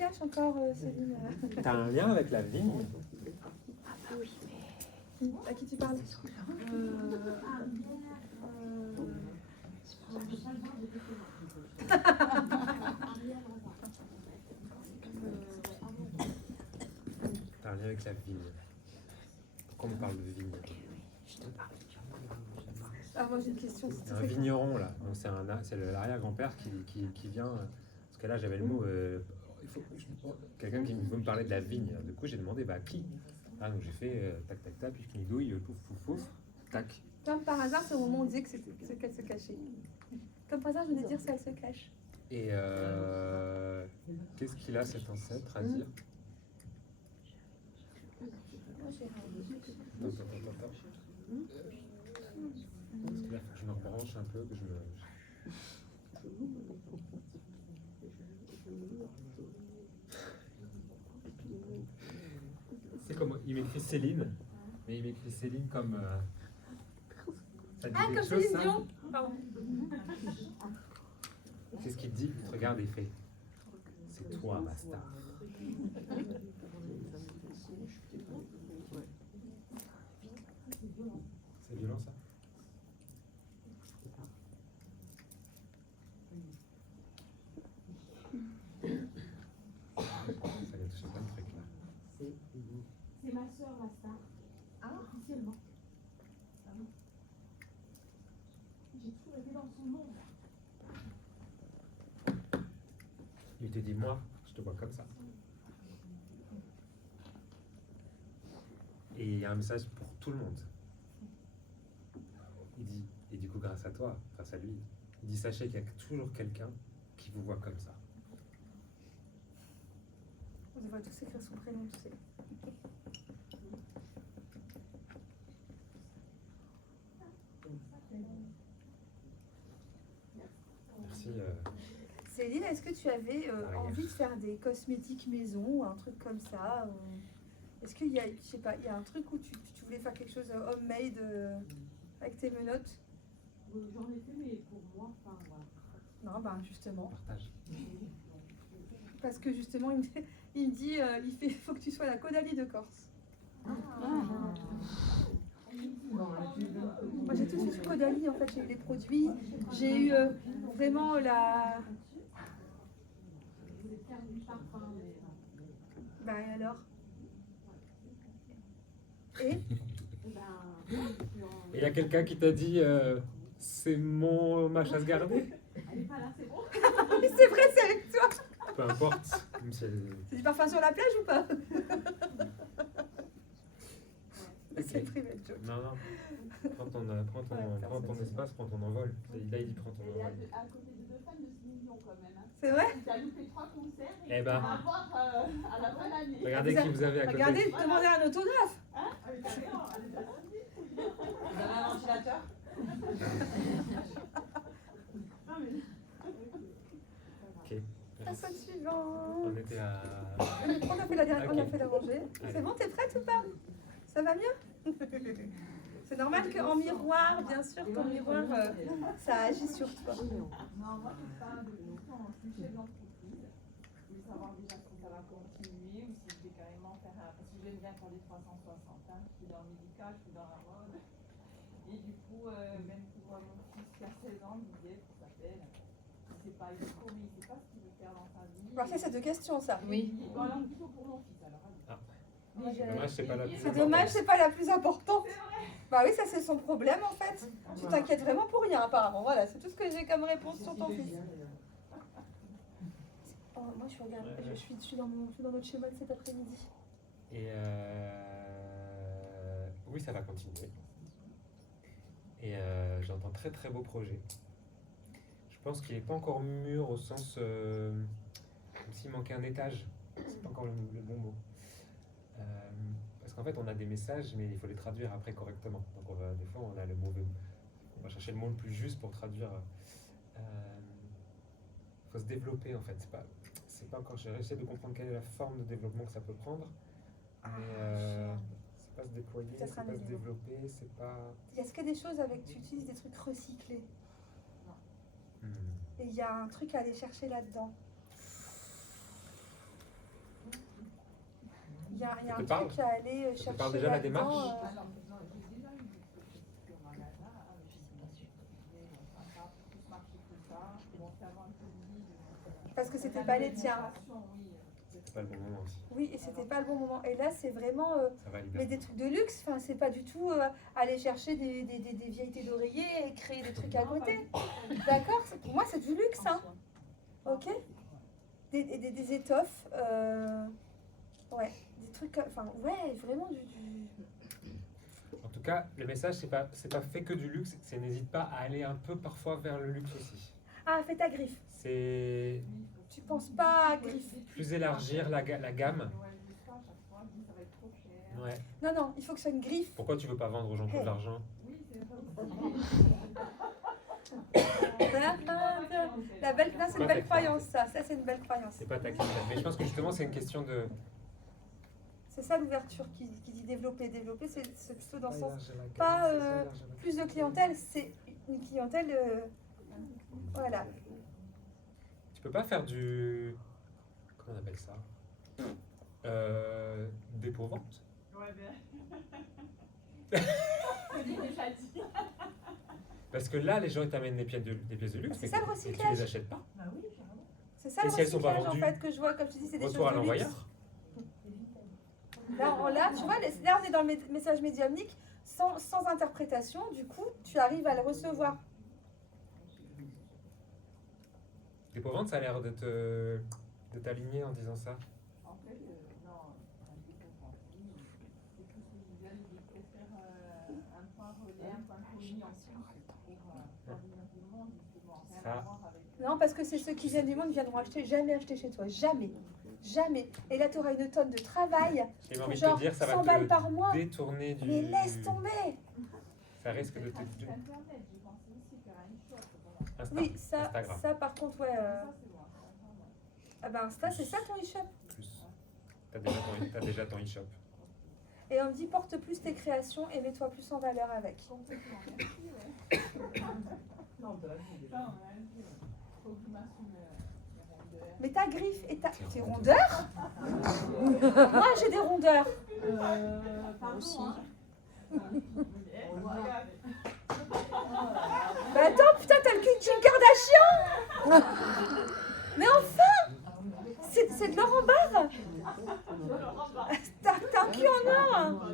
cache encore, Céline? T'as un lien avec la vigne? Ah bah oui, mais... À qui tu parles? T'as un lien avec la vigne. Pourquoi on parle de vigne? Ah, moi j'ai une question. Il y a un vigneron là, donc c'est l'arrière-grand-père qui vient. Parce que là j'avais le mot. Quelqu'un qui veut me parler de la vigne. Du coup j'ai demandé qui? Ah, donc j'ai fait tac tac tac, puis finidouille, pouf pouf pouf, tac. Comme par hasard, c'est au moment où on disait qu'elle se cachait. Comme par hasard, je voulais dire ça, elle se cache. Et qu'est-ce qu'il a cet ancêtre à dire? Attends. Parce que là, faut que je me rebranche un peu, que je me... C'est comme... Il m'écrit Céline, mais il m'écrit Céline comme... Ça dit quelque comme chose, Céline ça? Dion. Pardon. C'est ce qu'il dit, il te regarde et il fait. C'est toi, ma star. C'est violent, ça? Ça vient toucher plein de trucs, là. C'est ma soeur, ma star. Ah, officiellement. Ah oui. J'ai toujours été dans son monde. Il te dit, moi, je te vois comme ça. Et il y a un message pour tout le monde. Il dit, et du coup, grâce à toi, grâce à lui, il dit, sachez qu'il y a toujours quelqu'un qui vous voit comme ça. On devrait tous écrire son prénom, tu sais. Merci. Céline, est-ce que tu avais envie de faire des cosmétiques maison ou un truc comme ça Est-ce qu'il y a, je sais pas, il y a un truc où tu voulais faire quelque chose homemade avec tes menottes? J'en ai fait, mais pour moi, enfin, voilà. Non, ben justement. Partage. Parce que justement, il me dit, il faut que tu sois la Caudalie de Corse. Moi, j'ai tout de suite Caudalie, en fait, j'ai eu les produits, j'ai eu vraiment la... Bah et alors? Et il y a quelqu'un qui t'a dit, c'est ma chasse gardée? Elle est pas là, c'est bon. Oui, c'est vrai, c'est avec toi. Peu importe. Même si elle... C'est du parfum sur la plage ou pas? C'est Ok. privé, Joe. Non. Prends ton espace, prends ton envol. Là, il dit prends ton Elle est envol. à côté de 2 fans de 6 millions quand même. Hein. C'est vrai? Tu as loupé 3 concerts et Eh ben. on va voir à la fin de l'année. Regardez qui vous avez à côté. Regardez, demandez un autographe. Hein? Ah, mais d'accord, elle est déjà sortie. Vous avez un ventilateur? Non, mais... Ok. Personne suivante. On était à... On a fait la dernière, Ok. on a fait la rangée. Allez. C'est bon, t'es prête ou pas? Ça va mieux? C'est normal qu'en miroir, bien sûr, ton miroir, ça agit sur toi. Non, moi je parle de quand je suis chef d'entreprise. Je voulais savoir déjà si ça va continuer ou si je vais carrément faire un... Parce que j'aime bien faire des 360. Hein. Je suis dans le médical, je suis dans la mode. Et du coup, même pour mon fils qui a 16 ans, Didier, qui s'appelle, il ne sait pas éco, mais il ne sait pas ce qu'il veut faire dans sa vie. Alors ça, c'est deux questions, ça. Oui. Bon, alors plutôt pour mon fils, alors. allez. Ah. Mais C'est dommage, c'est pas la plus C'est dommage, c'est pas la plus importante. C'est vrai. Bah oui, ça c'est son problème en fait. Tu t'inquiètes vraiment pour rien apparemment. Voilà, c'est tout ce que j'ai comme réponse sur ton fils. Oh, moi je suis dans notre schéma de cet après-midi. Et oui, ça va continuer. Et j'entends très très beau projet. Je pense qu'il n'est pas encore mûr au sens comme s'il manquait un étage. C'est pas encore le bon mot. Parce qu'en fait, on a des messages, mais il faut les traduire après correctement. Donc des fois, on a le mauvais. On va chercher le mot le plus juste pour traduire. Il faut se développer en fait. C'est pas encore. J'ai réussi de comprendre quelle est la forme de développement que ça peut prendre. Mais c'est pas se déployer, c'est pas se développer, c'est pas. Est-ce qu'il y a des choses avec tu utilises des trucs recyclés? Et il y a un truc à aller chercher là-dedans. y a Ça un te parle? truc à aller Ça te chercher parle déjà, la là-dedans, démarche? Alors, non, j'ai déjà eu des trucs au magasin, mais je me suis dit, bon, ça va pas plus marcher que ça. Bon, c'est avant le Covid. parce que c'était pas les tiens. Oui. C'est pas le bon moment aussi. Oui, et c'était pas le bon moment. Et là, c'est vraiment... Ça valide. mais des trucs de luxe, enfin, c'est pas du tout aller chercher des vieilletés d'oreiller et créer des trucs à côté. D'accord? Pour moi, c'est du luxe, hein. Ok? Des étoffes, ouais, des trucs, enfin, ouais, vraiment En tout cas, le message, c'est pas fait que du luxe, c'est n'hésite pas à aller un peu parfois vers le luxe aussi. Ah, fais ta griffe. C'est Tu penses pas à griffe. plus élargir la gamme. Ouais. Non, non, il faut que ce soit une griffe. Pourquoi tu veux pas vendre aux gens pour de l'argent? La belle, là, c'est une belle croyance, ça. Ça, c'est une belle croyance. C'est pas ta question. Mais je pense que justement, c'est une question de... C'est ça l'ouverture qui dit développer. Développer, c'est plutôt dans le sens... Élargir la gamme, Pas c'est ça, élargir la gamme. plus de clientèle, c'est une clientèle... voilà. Tu peux pas faire du... Comment on appelle ça? Dépôt-vente? Ouais, bien. Déjà dit. Parce que là, les gens, ils t'amènent des pièces de luxe, C'est mais ça, le et tu recyclage. les achètes pas. Ah oui, carrément. C'est ça Et le si elles sont pas recyclage, en vendues, fait, que je vois, comme tu dis, c'est des choses Retour à de luxe. l'envoyeur. Là, tu vois, là, on est dans le message médiumnique sans interprétation. Du coup, tu arrives à le recevoir. Dépôt-vente, ça a l'air de t'aligner en disant ça. En fait, non, c'est tout ce que je disais, je préfère un point relais, un point commis en plus pour venir du monde, justement. Rien Ça. à voir avec. Non, parce que c'est ceux qui viennent du monde qui viendront acheter, jamais acheter chez toi. Jamais. Jamais. Et là, tu auras une tonne de travail. J'ai envie de Genre te dire, ça 100 va balles te par mois. détourner du... Mais laisse tomber. Ça risque de te... Sur Internet, j'ai pensé aussi faire un e-shop. Bon, Oui, ça, Instagram. ça par contre, ouais. ça, c'est bon, c'est Internet. Ah ben, Insta, c'est ça ton e-shop. Plus. T'as déjà ton e-shop. Et on me dit, porte plus tes créations et mets-toi plus en valeur avec. Complètement, merci, ouais. Non, de la vie, déjà. Ça, on a dit, faut que je m'assume les rondeurs. Mais ta griffe et tes rondeurs. Moi, j'ai des rondeurs. Pardon, aussi. hein. Regarde. Bah attends, putain, t'as le cul de Kim Kardashian. Mais enfin, c'est de l'or en barre. T'as un cul en or.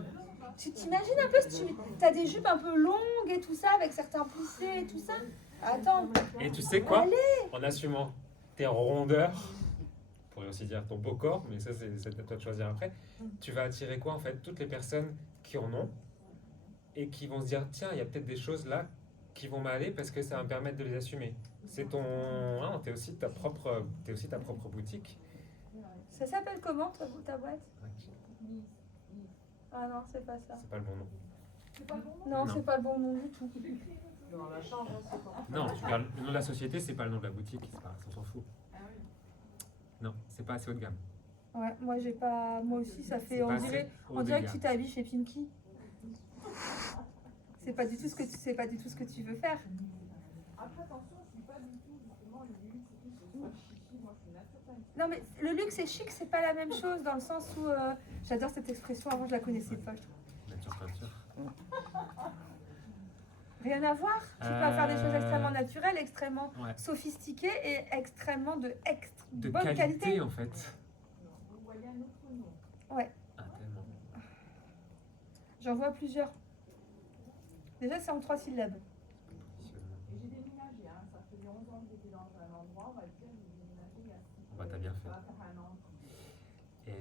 Tu t'imagines un peu si t'as des jupes un peu longues et tout ça, avec certains plissés et tout ça. Attends. Et tu sais quoi? Allez. En assumant tes rondeurs, on pourrait aussi dire ton beau corps, mais ça c'est à toi de choisir après, tu vas attirer quoi en fait? Toutes les personnes qui en ont et qui vont se dire tiens, il y a peut-être des choses là qui vont m'aller parce que ça va me permettre de les assumer. C'est ton... Hein, t'es aussi ta propre boutique. Ça s'appelle comment ta boîte? Ah non, c'est pas ça. C'est pas le bon nom. C'est pas bon, non? Non, Non. c'est pas le bon nom du tout. On la change, hein, c'est pas. Non, tu regardes le nom de la société, c'est pas le nom de la boutique, c'est pas, on s'en fout. Ah oui. Non, c'est pas assez haut de gamme. Ouais, moi j'ai pas. Moi aussi, ça fait. C'est On pas dirait, assez haut on de dirait que gamme. tu t'habilles chez Pimki. C'est pas du tout ce que tu veux faire. Après, attention, je suis pas du tout, justement, le luxe et tout, c'est pas chichi, moi je suis naturelle. Non mais le luxe et chic, c'est pas la même chose dans le sens où j'adore cette expression. Avant, je la connaissais pas. Nature peinture. Rien à voir. Tu peux faire des choses extrêmement naturelles, extrêmement Ouais. sophistiquées et extrêmement de De bonne qualité. en fait. Vous voyez un autre nom. Ah, tellement. J'en vois plusieurs. Déjà, c'est en 3 syllabes. Positionnement. Et j'ai déménagé, hein. Ça fait 11 ans que j'étais dans un endroit, on va dire, j'ai déménagé il y a 6 Bah, t'as bien fait. Ça va faire un an. Et...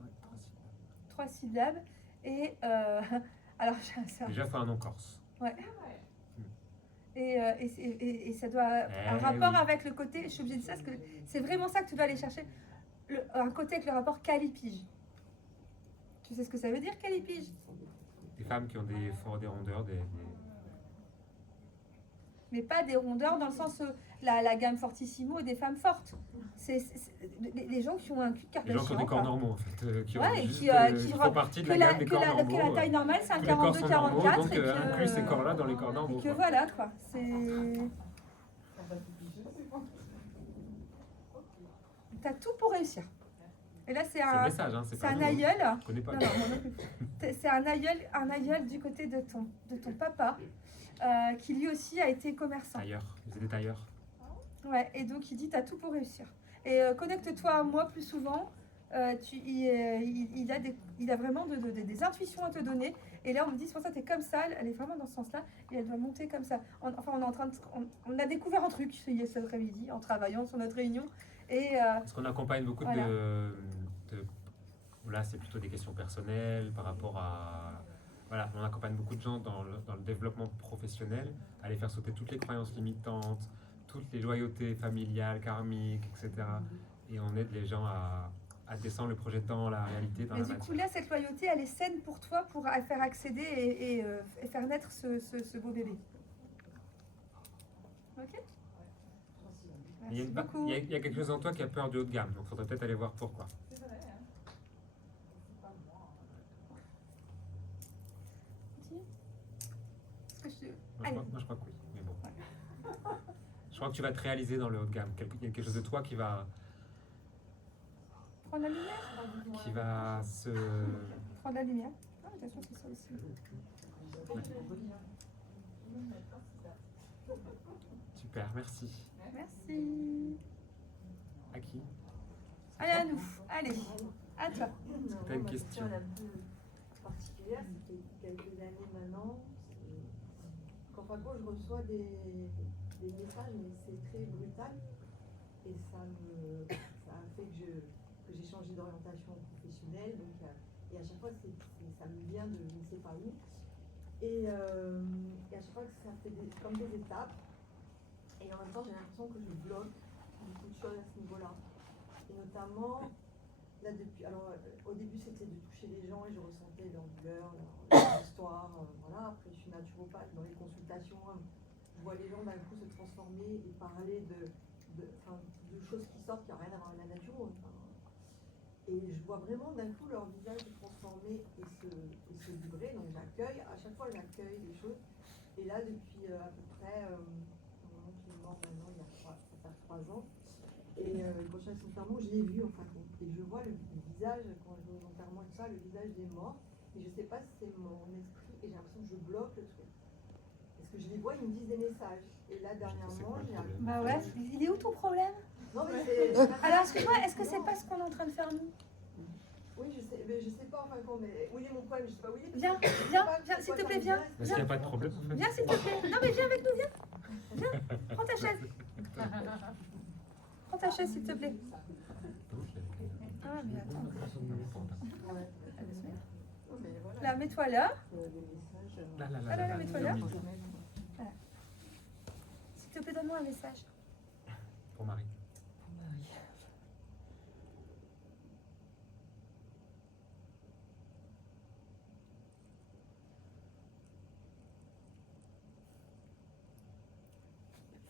Ouais, 3 syllabes. 3 syllabes. Et alors, ça. Déjà, faut un nom corse. Et ça doit un rapport oui. avec le côté, je suis obligée de dire ça parce que c'est vraiment ça que tu dois aller chercher, un côté avec le rapport calipige. Tu sais ce que ça veut dire calipige? Des femmes qui ont des rondeurs, Mais pas des rondeurs dans le sens la gamme Fortissimo et des femmes fortes. C'est les gens qui ont un cul de les gens qui ont Kardashian. des corps quoi. normaux en fait, qui, Ouais, ont et juste, qui font partie de que la la, gamme des que corps la, normaux. que la taille normale c'est un Tous les corps sont normaux, 42-44 donc inclus ces corps-là dans les corps et normaux. que quoi. voilà quoi. C'est... T'as tout pour réussir. Et là, c'est C'est le un, message, hein, c'est c'est pas un nous, hein. aïeul. Je connais pas. Non, non, moi non plus. C'est un aïeul du côté de ton papa, qui lui aussi a été commerçant. Tailleur, vous êtes des tailleurs. Ouais, et donc il dit t'as tout pour réussir. Et connecte-toi à moi plus souvent. Il a vraiment des intuitions à te donner. Et là, on me dit c'est pour ça, t'es comme ça. Elle est vraiment dans ce sens-là. Et elle doit monter comme ça. Enfin, on est en train on a découvert un truc cet après-midi en travaillant sur notre réunion. Et Parce qu'on accompagne beaucoup Voilà. Là, c'est plutôt des questions personnelles par rapport à. Voilà, on accompagne beaucoup de gens dans le développement professionnel, à les faire sauter toutes les croyances limitantes, toutes les loyautés familiales, karmiques, etc. Et on aide les gens à descendre le projet dans la réalité, dans mais la du coup, matière. là, cette loyauté, elle est saine pour toi pour faire accéder et faire naître ce beau bébé. Ok. Il y, a Merci beaucoup. il y a quelque chose en toi qui a peur du haut de gamme, donc il faudrait peut-être aller voir pourquoi. C'est vrai, hein. C'est pas moi. Est-ce que je... Moi, je crois que oui, mais bon. Je crois que tu vas te réaliser dans le haut de gamme. Il y a quelque chose de toi qui va Prendre la lumière. se. Prendre la lumière. Ah, attention, c'est ça aussi. Super, merci. Merci. À qui? Allez, à nous. Allez, à toi. Est-ce que tu as une question? Un peu particulière, c'était quelques années maintenant. Quand par contre je reçois des messages, mais c'est très brutal. Et ça a fait que j'ai changé d'orientation professionnelle. Donc, et à chaque fois, ça me vient de je ne sais pas où. Et à chaque fois, ça fait comme des étapes. Et en même temps, j'ai l'impression que je bloque beaucoup de choses à ce niveau-là. Et notamment, là, au début, c'était de toucher les gens et je ressentais leur douleur, leur histoire. Voilà. Après, je suis naturopathe dans les consultations. Je vois les gens d'un coup se transformer et parler de choses qui sortent qui n'ont rien à voir avec la nature. Et je vois vraiment d'un coup leur visage se transformer et se vibrer. Donc j'accueille, à chaque fois j'accueille des choses. Et là, depuis à peu près, mon oncle est mort maintenant, ça fait 3 ans. Et le prochain enterrement, je l'ai vu en fin de compte. Et je vois le visage, quand je vais aux enterrements et tout ça, le visage des morts. Et je ne sais pas si c'est mon esprit, et j'ai l'impression que je bloque le truc. Parce que je les vois, ils me disent des messages. Et là, dernièrement, j'ai un... Bah ouais, il est où ton problème? Non, mais c'est... Alors, excuse-moi, est-ce que c'est pas ce qu'on est en train de faire nous? Oui, je sais pas en fin de compte, mais où il est mon problème, je sais pas où il est. Viens, s'il te plaît, viens. Est-ce qu'il n'y a pas de problème en fait? Viens, s'il te plaît. Non, mais viens avec nous, viens. Viens, prends ta chaise. Prends ta chaise, s'il te plaît. Ah, mais attends. Là, mets-toi là. Là, mets-toi là. au milieu. Voilà. S'il te plaît, donne-moi un message. Pour Marie.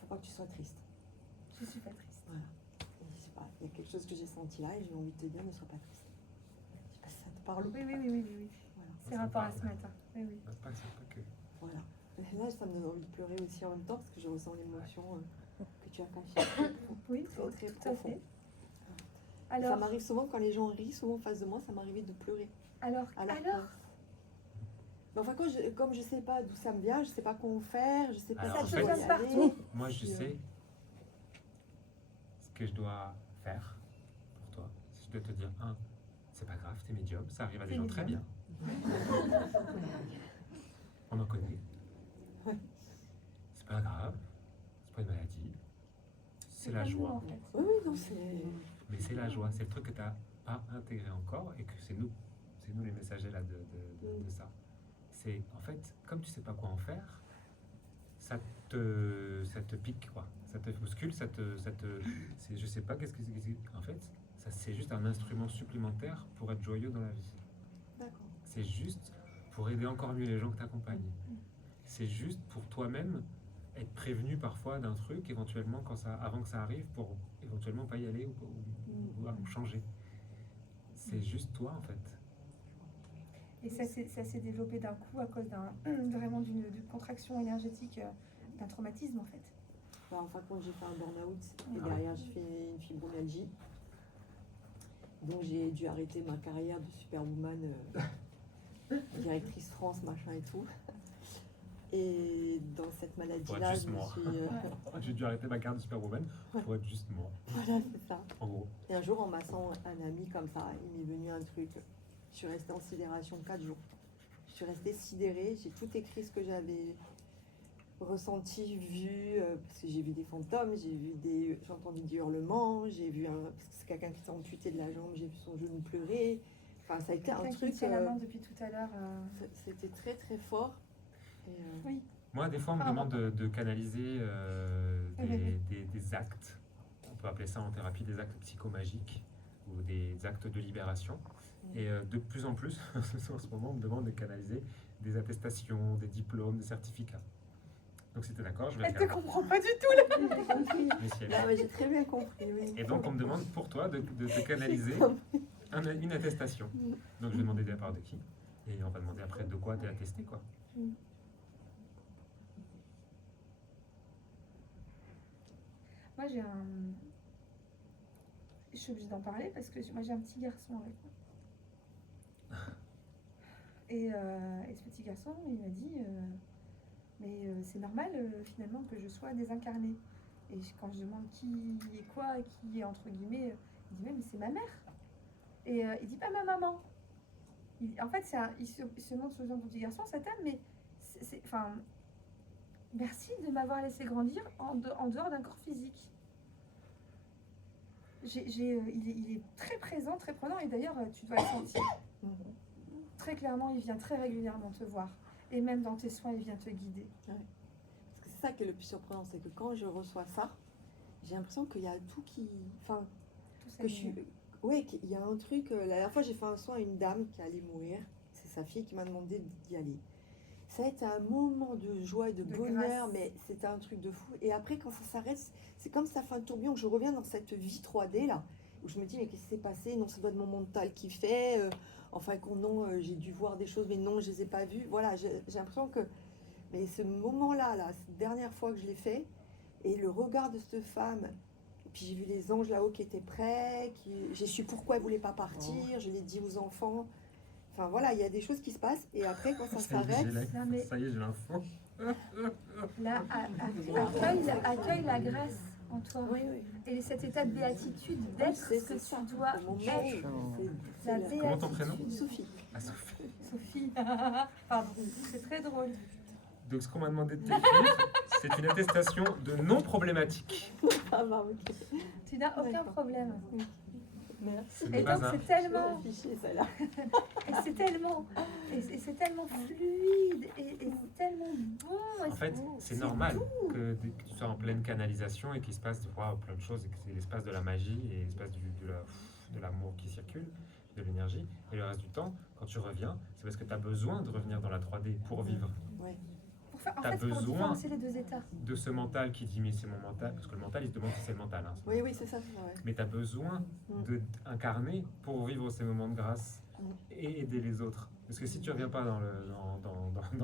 Faut pas que tu sois triste. Je suis pas triste. Voilà. Je sais pas, il y a quelque chose que j'ai senti là et j'ai envie de te dire, ne sois pas triste. Je sais pas si ça te parle ou pas. Oui. Voilà. C'est rapport à ce matin. Oui. Pas que. Voilà. Et là, ça me donne envie de pleurer aussi en même temps parce que je ressens l'émotion que tu as cachée. Oui, Très, très tout à profond. fait. Ça Alors, m'arrive souvent quand les gens rient, souvent en face de moi, ça m'arrivait de pleurer. alors. Mais enfin, comme je sais pas d'où ça me vient, je sais pas comment faire, je sais pas Alors, si en je dois fait, y partout. aller. Moi, je sais ce que je dois faire pour toi. Je dois te dire, c'est pas grave, t'es médium, ça arrive à des T'es gens très bien. On en connaît. C'est pas grave, c'est pas une maladie. C'est la comme nous, joie. en fait. Oui, non, c'est... Mais c'est la joie, c'est le truc que tu n'as pas intégré encore et que c'est nous les messagers là de ça. C'est en fait, comme tu sais pas quoi en faire, ça te pique quoi, ça te bouscule, je sais pas qu'est-ce que c'est. En fait, ça c'est juste un instrument supplémentaire pour être joyeux dans la vie. D'accord. C'est juste pour aider encore mieux les gens que tu accompagnes. C'est juste pour toi-même être prévenu parfois d'un truc éventuellement avant que ça arrive pour éventuellement pas y aller ou changer. C'est juste toi en fait. Et ça s'est développé d'un coup à cause vraiment d'une contraction énergétique, d'un traumatisme en fait. Enfin, quand j'ai fait un burn-out et Ah derrière j'ai fait une fibromyalgie. Donc j'ai dû arrêter ma carrière de superwoman, directrice France, machin et tout. Et dans cette maladie-là, juste je me mort. suis... J'ai dû arrêter ma carte de Superwoman pour être juste mort, voilà, c'est ça. en gros. Et un jour, en massant un ami comme ça, il m'est venu un truc. Je suis restée en sidération 4 jours. Je suis restée sidérée. J'ai tout écrit ce que j'avais ressenti, vu, parce que j'ai vu des fantômes, j'ai entendu des hurlements, j'ai vu parce que c'est quelqu'un qui s'est amputé de la jambe, j'ai vu son genou pleurer. Enfin, ça a été un Quelqu'un qui truc. tient la main depuis tout à l'heure. C'était très très fort. Et, Oui. Moi, des fois, on me demande de canaliser des actes. On peut appeler ça en thérapie des actes psychomagiques ou des actes de libération. Et de plus en plus, en ce moment, on me demande de canaliser des attestations, des diplômes, des certificats. Donc, c'était d'accord, je vais Elle le te faire. comprend pas du tout là. j'ai compris. Mais si elle- Non, mais j'ai très bien compris. Oui. Et donc, on me demande pour toi de canaliser une attestation. Donc, je vais demander de la part de qui. Et on va demander après de quoi t'es attesté, quoi. Moi j'ai un. Je suis obligée d'en parler parce que moi j'ai un petit garçon avec moi. Et ce petit garçon, il m'a dit mais c'est normal finalement que je sois désincarnée. Et quand je demande qui est quoi, qui est entre guillemets, il dit mais c'est ma mère. Et il dit pas ma maman. En fait, il se montre sous un petit garçon, cet homme, mais enfin, merci de m'avoir laissé grandir en dehors d'un corps physique. Il est très présent, très prenant, et d'ailleurs, tu dois le sentir. Très clairement, il vient très régulièrement te voir. Et même dans tes soins, il vient te guider. Parce que c'est ça qui est le plus surprenant, c'est que quand je reçois ça, j'ai l'impression qu'il y a tout qui... Enfin, Tout ça que je suis... Oui, qu'il y a un truc... la dernière fois, j'ai fait un soin à une dame qui allait mourir. C'est sa fille qui m'a demandé d'y aller. Ça a été un moment de joie et de bonheur, grâce. mais c'était un truc de fou. Et après, quand ça s'arrête, c'est comme ça fait un tourbillon, que je reviens dans cette vie 3D, là, où je me dis, mais qu'est-ce qui s'est passé? Non, ça doit être mon mental qui fait... Enfin, non, j'ai dû voir des choses, mais non, je les ai pas vues. Voilà, j'ai l'impression que... Mais ce moment-là, cette dernière fois que je l'ai fait, et le regard de cette femme, et puis j'ai vu les anges là-haut qui étaient prêts, j'ai su pourquoi elle voulait pas partir, je l'ai dit aux enfants. Enfin voilà, il y a des choses qui se passent, et après, quand ça s'arrête... Non, mais Ça y est, j'ai l'info. là, accueille la grâce en toi. Oui, oui. Et cet état de béatitude, d'être C'est ce que ça. tu dois Le moment, être. c'est La la- Comment ton prénom? Sophie. Ah, Sophie. Sophie. Pardon, c'est très drôle. Donc, ce qu'on m'a demandé de t'écrire, c'est une attestation de non problématique. Ah bah, ok. Tu n'as aucun D'accord. problème. Merci. Ce Et n'est pas donc un. c'est Je vais tellement, l'afficher, celle-là. et c'est tellement fluide et c'est tellement bon. En fait, c'est normal que tu sois en pleine canalisation et qu'il se passe plein de choses et que c'est l'espace de la magie et l'espace de l'amour qui circule, de l'énergie. Et le reste du temps, quand tu reviens, c'est parce que tu as besoin de revenir dans la 3D pour vivre. Ouais. En T'as fait, c'est pour besoin différencier les deux états. De ce mental qui dit mais c'est mon mental, parce que le mental il se demande si c'est le mental. Hein, Oui, oui, c'est ça. Ouais. mais tu as besoin d'incarner pour vivre ces moments de grâce et aider les autres. Parce que si tu ne reviens pas dans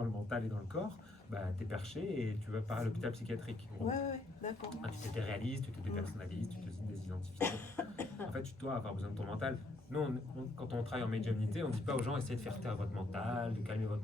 le mental et dans le corps, bah, tu es perché et tu vas par à l'hôpital psychiatrique. En gros. Ouais, d'accord. Ah, tu te déréalises, tu te dépersonnalises, tu te désidentifies. En fait, tu dois avoir besoin de ton mental. Nous, quand on travaille en médiumnité, on ne dit pas aux gens essayez de faire taire votre mental, de calmer votre